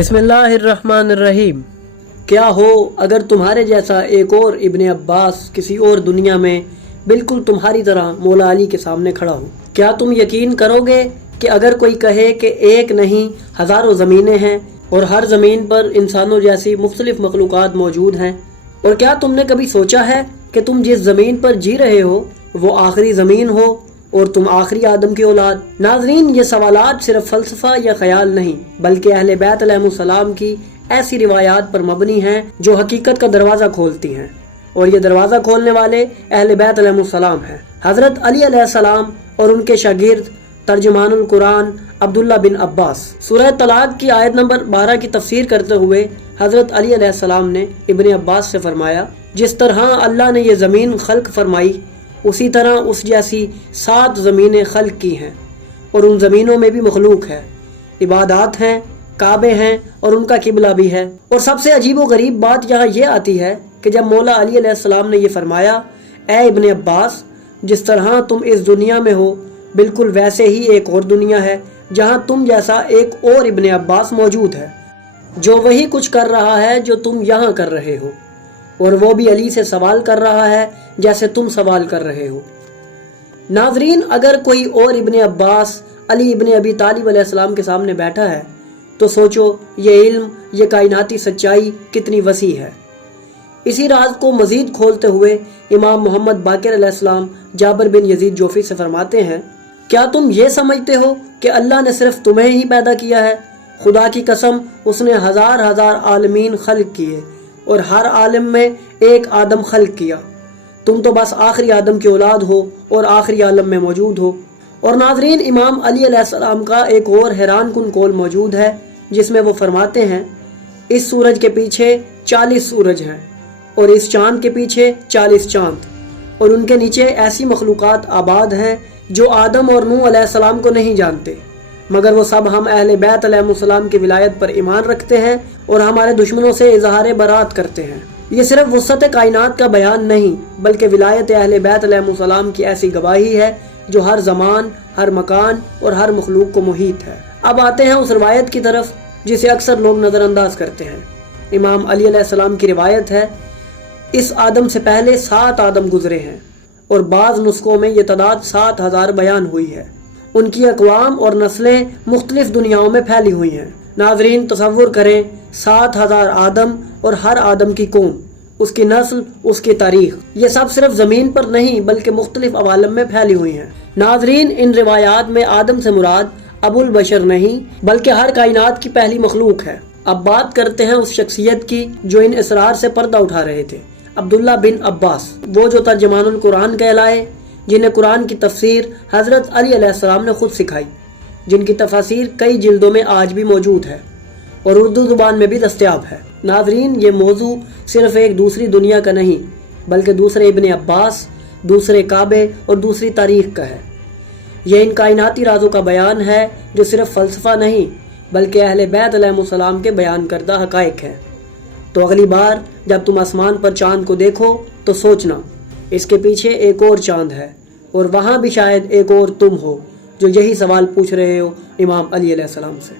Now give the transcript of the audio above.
بسم اللہ الرحمن الرحیم۔ کیا ہو اگر تمہارے جیسا ایک اور ابن عباس کسی اور دنیا میں بالکل تمہاری طرح مولا علی کے سامنے کھڑا ہو؟ کیا تم یقین کرو گے کہ اگر کوئی کہے کہ ایک نہیں ہزاروں زمینیں ہیں اور ہر زمین پر انسانوں جیسی مختلف مخلوقات موجود ہیں؟ اور کیا تم نے کبھی سوچا ہے کہ تم جس زمین پر جی رہے ہو وہ آخری زمین ہو اور تم آخری آدم کی اولاد؟ ناظرین، یہ سوالات صرف فلسفہ یا خیال نہیں بلکہ اہل بیت علیہ السلام کی ایسی روایات پر مبنی ہیں جو حقیقت کا دروازہ کھولتی ہیں، اور یہ دروازہ کھولنے والے اہل بیت علیہ السلام ہیں۔ حضرت علی علیہ السلام اور ان کے شاگرد ترجمان القرآن عبداللہ بن عباس۔ سورہ طلاق کی آیت نمبر 12 کی تفسیر کرتے ہوئے حضرت علی علیہ السلام نے ابن عباس سے فرمایا، جس طرح اللہ نے یہ زمین خلق فرمائی اسی طرح اس جیسی 7 زمینیں خلق کی ہیں، اور ان زمینوں میں بھی مخلوق ہے، عبادات ہیں، کعبے ہیں اور ان کا قبلہ بھی ہے۔ اور سب سے عجیب و غریب بات یہاں یہ آتی ہے کہ جب مولا علی علیہ السلام نے یہ فرمایا، اے ابن عباس، جس طرح تم اس دنیا میں ہو بالکل ویسے ہی ایک اور دنیا ہے جہاں تم جیسا ایک اور ابن عباس موجود ہے جو وہی کچھ کر رہا ہے جو تم یہاں کر رہے ہو، اور وہ بھی علی سے سوال کر رہا ہے جیسے تم سوال کر رہے ہو۔ ناظرین، اگر کوئی اور ابن عباس علی ابن ابی طالب علیہ السلام کے سامنے بیٹھا ہے تو سوچو یہ علم، یہ کائناتی سچائی کتنی وسیع ہے۔ اسی راز کو مزید کھولتے ہوئے امام محمد باقر علیہ السلام جابر بن یزید جوفی سے فرماتے ہیں، کیا تم یہ سمجھتے ہو کہ اللہ نے صرف تمہیں ہی پیدا کیا ہے؟ خدا کی قسم، اس نے ہزار ہزار عالمین خلق کیے اور ہر عالم میں ایک آدم خلق کیا۔ تم تو بس آخری آدم کی اولاد ہو اور آخری عالم میں موجود ہو۔ اور ناظرین، امام علی علیہ السلام کا ایک اور حیران کن قول موجود ہے جس میں وہ فرماتے ہیں، اس سورج کے پیچھے 40 سورج ہیں اور اس چاند کے پیچھے 40 چاند، اور ان کے نیچے ایسی مخلوقات آباد ہیں جو آدم اور نوح علیہ السلام کو نہیں جانتے، مگر وہ سب ہم اہل بیت علیہ السلام کی ولایت پر ایمان رکھتے ہیں اور ہمارے دشمنوں سے اظہار برات کرتے ہیں۔ یہ صرف وسعت کائنات کا بیان نہیں بلکہ ولایت اہل بیت علیہ السلام کی ایسی گواہی ہے جو ہر زمان، ہر مکان اور ہر مخلوق کو محیط ہے۔ اب آتے ہیں اس روایت کی طرف جسے اکثر لوگ نظر انداز کرتے ہیں۔ امام علی علیہ السلام کی روایت ہے، اس آدم سے پہلے 7 آدم گزرے ہیں، اور بعض نسخوں میں یہ تعداد 7000 بیان ہوئی ہے۔ ان کی اقوام اور نسلیں مختلف دنیاؤں میں پھیلی ہوئی ہیں۔ ناظرین، تصور کریں 7000 آدم اور ہر آدم کی قوم، اس کی نسل، اس کی تاریخ، یہ سب صرف زمین پر نہیں بلکہ مختلف عوالم میں پھیلی ہوئی ہیں۔ ناظرین، ان روایات میں آدم سے مراد ابو البشر نہیں بلکہ ہر کائنات کی پہلی مخلوق ہے۔ اب بات کرتے ہیں اس شخصیت کی جو ان اسرار سے پردہ اٹھا رہے تھے، عبداللہ بن عباس، وہ جو ترجمان القرآن کہلائے، جنہیں قرآن کی تفسیر حضرت علی علیہ السلام نے خود سکھائی، جن کی تفاسیر کئی جلدوں میں آج بھی موجود ہے اور اردو زبان میں بھی دستیاب ہے۔ ناظرین، یہ موضوع صرف ایک دوسری دنیا کا نہیں بلکہ دوسرے ابن عباس، دوسرے کعبے اور دوسری تاریخ کا ہے۔ یہ ان کائناتی رازوں کا بیان ہے جو صرف فلسفہ نہیں بلکہ اہل بیت علیہ السلام کے بیان کردہ حقائق ہیں۔ تو اگلی بار جب تم آسمان پر چاند کو دیکھو تو سوچنا، اس کے پیچھے ایک اور چاند ہے اور وہاں بھی شاید ایک اور تم ہو جو یہی سوال پوچھ رہے ہو امام علی علیہ السلام سے۔